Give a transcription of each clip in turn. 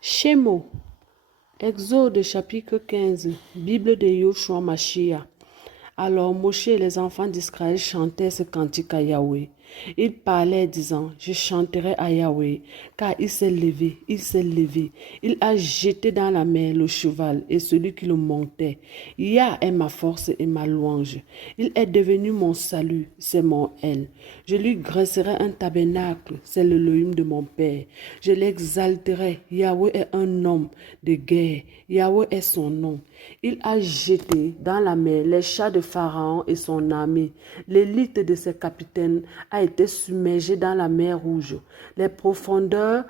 Shemo, Exode chapitre 15, Bible de Yoshua Mashiach. Alors Moshe et les enfants d'Israël chantaient ce cantique à Yahweh. Ils parlaient disant, je chanterai à Yahweh, car il s'est levé, il s'est levé. Il a jeté dans la mer le cheval et celui qui le montait. Yah est ma force et ma louange. Il est devenu mon salut, c'est mon aile. Je lui graisserai un tabernacle, c'est le Elohim de mon père. Je l'exalterai. Yahweh est un homme de guerre. Yahweh est son nom. Il a jeté dans la mer les chars de Pharaon et son armée. L'élite de ses capitaines a été submergée dans la mer Rouge. Les profondeurs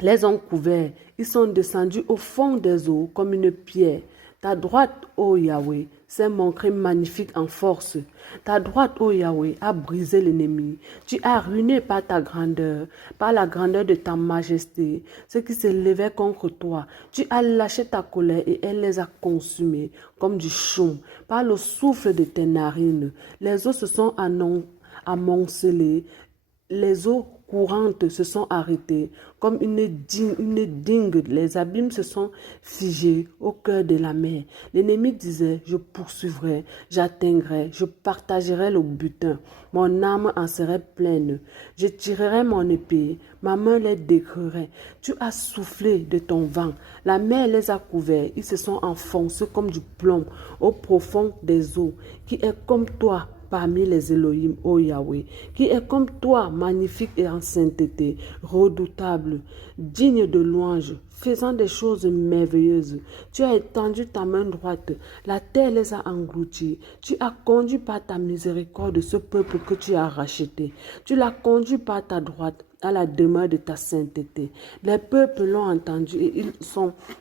les ont couverts. Ils sont descendus au fond des eaux comme une pierre. Ta droite, ô Yahweh, s'est montrée magnifique en force. Ta droite, ô Yahweh, a brisé l'ennemi. Tu as ruiné par ta grandeur, par la grandeur de ta majesté, ceux qui se levaient contre toi. Tu as lâché ta colère et elle les a consumés comme du chaume. Par le souffle de tes narines, les eaux se sont amoncelées. Les eaux courantes se sont arrêtées comme une dingue. Les abîmes se sont figés au cœur de la mer. L'ennemi disait, je poursuivrai, j'atteindrai, je partagerai le butin. Mon âme en serait pleine. Je tirerai mon épée, ma main les décrirait. Tu as soufflé de ton vent. La mer les a couverts. Ils se sont enfoncés comme du plomb au profond des eaux. Qui est comme toi parmi les Elohim, ô Yahweh, qui est comme toi, magnifique et en sainteté, redoutable, digne de louange, faisant des choses merveilleuses. Tu as étendu ta main droite, la terre les a engloutis. Tu as conduit par ta miséricorde ce peuple que tu as racheté. Tu l'as conduit par ta droite à la demeure de ta sainteté. Les peuples l'ont entendu et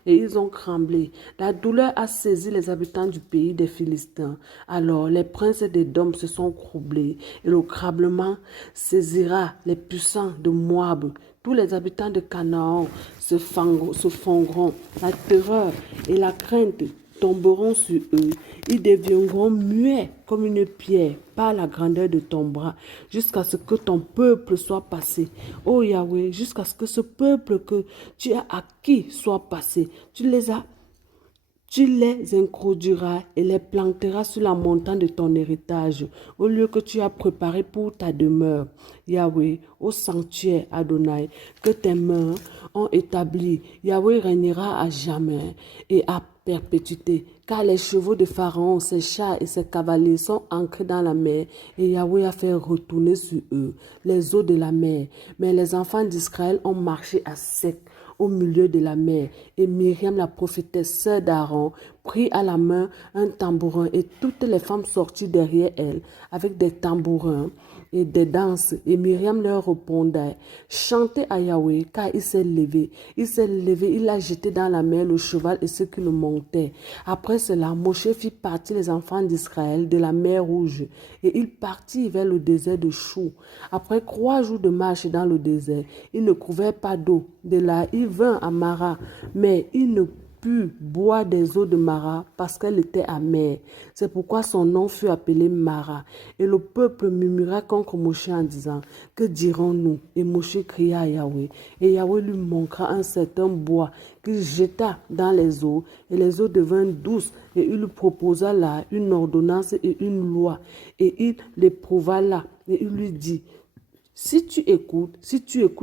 ils ont tremblé. La douleur a saisi les habitants du pays des Philistins. Alors les princes des dômes se sont troublés et le crablement saisira les puissants de Moab. Tous les habitants de Canaan se fondront. La terreur et la crainte tomberont sur eux. Ils deviendront muets comme une pierre par la grandeur de ton bras, jusqu'à ce que ton peuple soit passé. Ô Yahweh, jusqu'à ce que ce peuple que tu as acquis soit passé. Tu les introduiras et les planteras sur la montagne de ton héritage, au lieu que tu as préparé pour ta demeure. Yahweh, au sanctuaire Adonai, que tes mains ont établi. Yahweh régnera à jamais et à perpétuité, car les chevaux de Pharaon, ses chars et ses cavaliers sont ancrés dans la mer, et Yahweh a fait retourner sur eux les eaux de la mer. Mais les enfants d'Israël ont marché à sec au milieu de la mer, et Myriam, la prophétesse, sœur d'Aaron, prit à la main un tambourin, et toutes les femmes sortirent derrière elle avec des tambourins et des danses, et Myriam leur répondait, chantez à Yahweh, car il s'est levé, il a jeté dans la mer le cheval et ceux qui le montaient. Après cela, Moshe fit partir les enfants d'Israël de la mer Rouge, et il partit vers le désert de Chou. Après 3 jours de marche dans le désert, il ne trouvait pas d'eau. De là, il vint à Mara, mais il ne put boire des eaux de Mara parce qu'elle était amère. C'est pourquoi son nom fut appelé Mara. Et le peuple murmura contre Moshe en disant, que dirons-nous? Et Moshe cria à Yahweh. Et Yahweh lui montra un certain bois qu'il jeta dans les eaux, et les eaux devinrent douces, et il lui proposa là une ordonnance et une loi, et il l'éprouva là, et il lui dit, si tu écoutes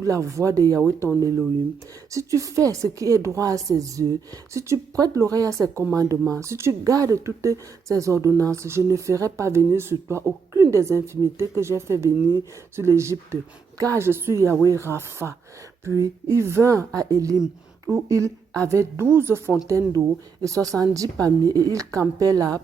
la voix de Yahweh ton Elohim, si tu fais ce qui est droit à ses yeux, si tu prêtes l'oreille à ses commandements, si tu gardes toutes ses ordonnances, je ne ferai pas venir sur toi aucune des infimités que j'ai fait venir sur l'Égypte, car je suis Yahweh Rapha. Puis il vint à Élim, où il avait 12 fontaines d'eau et 70 palmiers, et il campait là